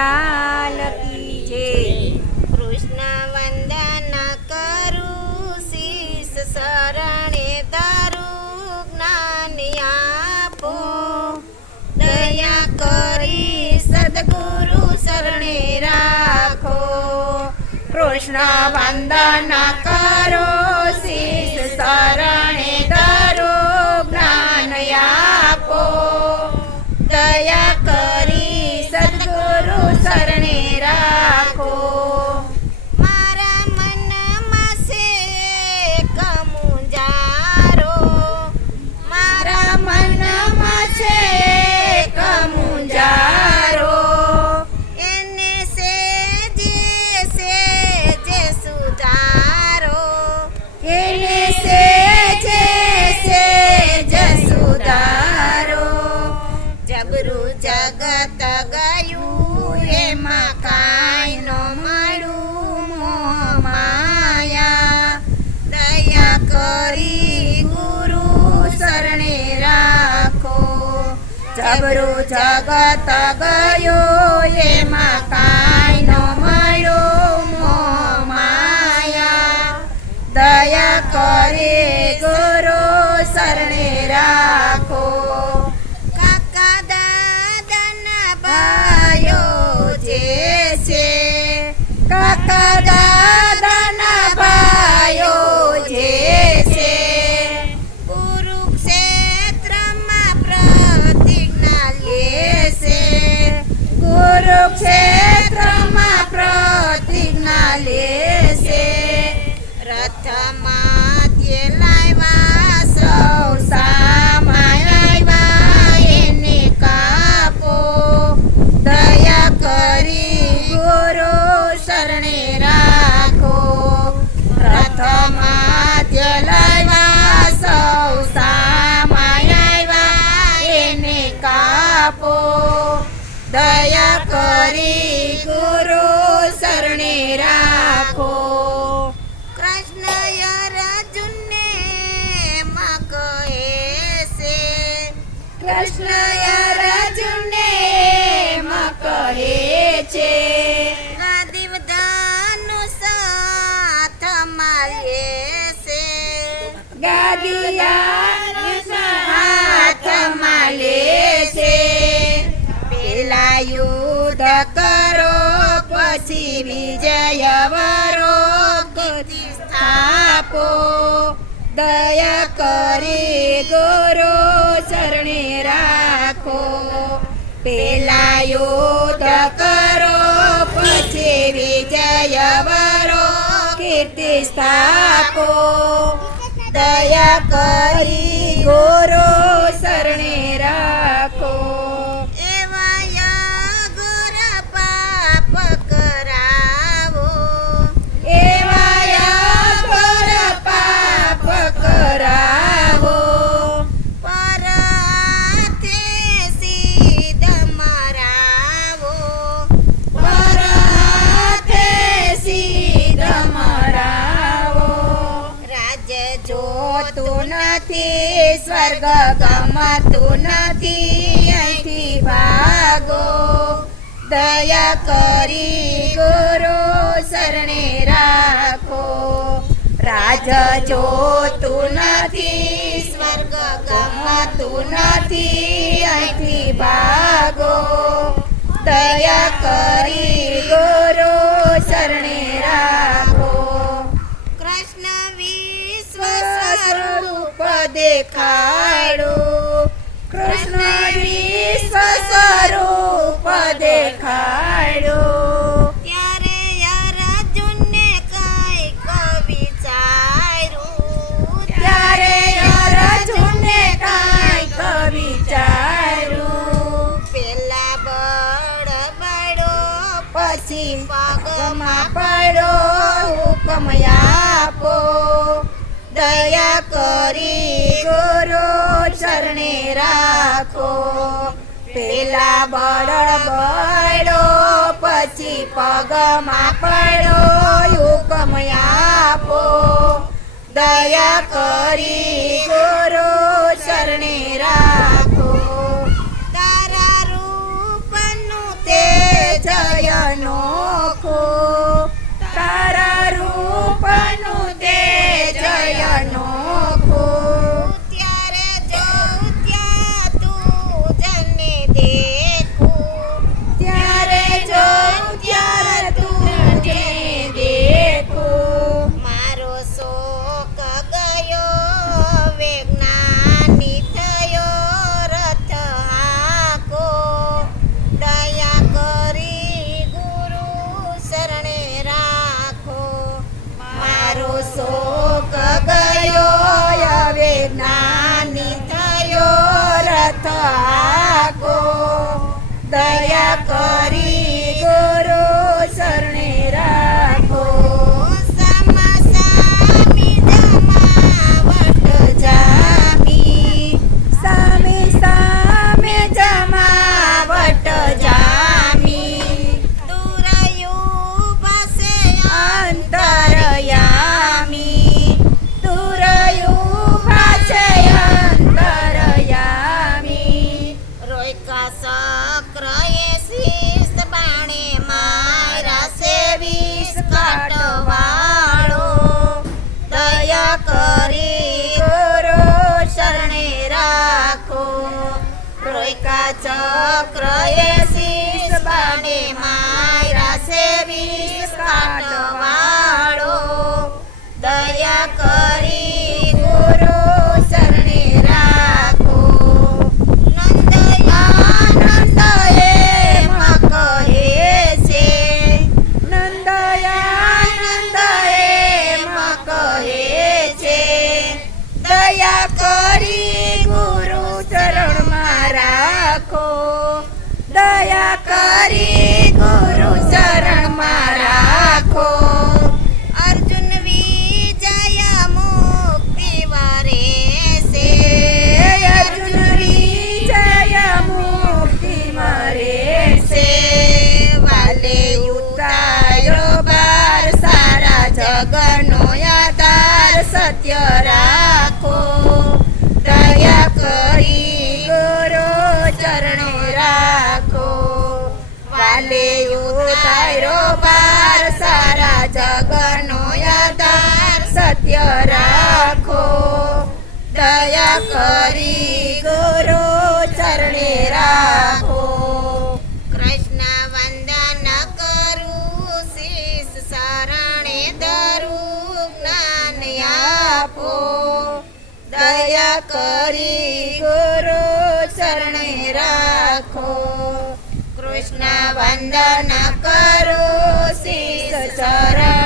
લાલ કી જય। કૃષ્ણ વંદન કરું શીશ શરણે ધરું જ્ઞાન આપો દયા કરી સદગુરુ શરણે રાખો। કૃષ્ણ વંદન કરો શીશ શરણે ધરો જ્ઞાન આપો દયા કરી સદગુરુ શરણે રાખો। મારા મનમાં છે કમુંજારો મારા મનમાં છે કમુંજારો એને સેજે સુધારો એને સેજે સુધારો। જબરું જગત ગયું એમાં કાંઈ ન મળ્યું મોહ માયા દયા કરી ગુરુ શરણે રાખો। જબરું જગત ગયો એમાં કાંઈ ન મળ્યો મોહ માયા દયા કરે ગુરુ શરણે રાખો। કાકા દાદાના ભાઈઓ જે છે કાકા દાદાના ભાઈઓ જે છે કુરુક્ષેત્રમાં પ્રતિજ્ઞા લેશે કુરુક્ષેત્રમાં પ્રતિજ્ઞા લેશે। રથમાં તે લાવ્યા સૌ સામાય આવ્યા એને કાપો દયા કરી ગુરુ શરણે રાખો। રથમાં તે લાવ્યા સૌ સામાય આવ્યા એને કાપો દયા કરી ગુરુ શરણે રાખો। કૃષ્ણ અર્જુનને માં કહે છે કૃષ્ણ અર્જુનને માં કહે છે ગાદીવધાનું સાથમાં લેશે ગાદિયા હાથમાં લેશે। પેલા યુદ્ધ કરો પછી વિજય વરો કીર્તિ સ્થાપો દયા કરી ગુરુ શરણે રાખો। પેલા યુદ્ધ કરો પછી વિજય વરો કીર્તિ સ્થાપો દયા કરી ગુરુ શરણે રાખો। એવા ગુર પાપ કરાવો એવા ઘોર પાપ કરાવો પર હાથે સીધ મરાવો પર હાથે સીધ મરાવો। રાજ જોતું નથી સ્વર્ગ ગમતું નથી અહીંથી ભાગો દયા કરી ગુરુ શરણે રાખો। રાજ જોતું નથી સ્વર્ગ ગમતું નથી અહીંથી ભાગો દયા કરી ગુરુ શરણે રાખો। કૃષ્ણ વિશ્વ સ્વરૂપ દેખાડો કૃષ્ણ વિશ્વ સ્વરૂપ દેખાડો ત્યારે અર્જુનને કાંઈક વિચાર્યું ત્યારે અર્જુનને કાંઈક વિચાર્યું પેલા બળબડો પછી પગમાં પડો હુકમ આપો દયા કરી ગુરુ શરણે રાખો। પેલા બળદ બળો પછી પગમાં પડો હુકમ આપો દયા કરી ગુરુ શરણે રાખો। તારા રૂપનું તે જય શોક ગયો હવે જ્ઞાની થયો રથ આખો દયા કરી ગુરુ શરણે રાખો સામી જમાવટ જામી સામે સામે જમાવટ જામી તુરયું પાસે અંતરયામી તુરયું પાસે અંતરયામી રોયકા સક્ર એ શીશ બાણે મારા સેવીસ કાટવાળો દયા કરી ગુરુ શરણે રાખો રોયકા ચક્ર એ શીશ બાણે મારા સેવીસ કાટવાળો દયા કરી ગુરુ શરણે રાખો નંદયાનંદ એમ કહે છે નંદયાનંદ એમ કહે છે દયા કરી ગુરુ ચરણમાં રાખો દયા કરી ગુરુ ચરણમાં રાખો અર્જુન વિજય મુક્તિ વરે છે અર્જુન વિજય મુક્તિ મરે છે વાલે ઉતાર્યો બાર સારા જગનો આધાર સત્ય રાખો દયા કરી ગુરુ ચરણે રાખો વાલે ઉતાર્યો બાર સારા જગનો આધાર સત્ય રાખો દયા કરી ગુરુ ચરણે રાખો કૃષ્ણ વંદન કરું શીશ શરણે ધરું જ્ઞાન આપો દયા કરી ગુરુ ચરણે રાખો કૃષ્ણ વંદન કરો શીશ ચરણ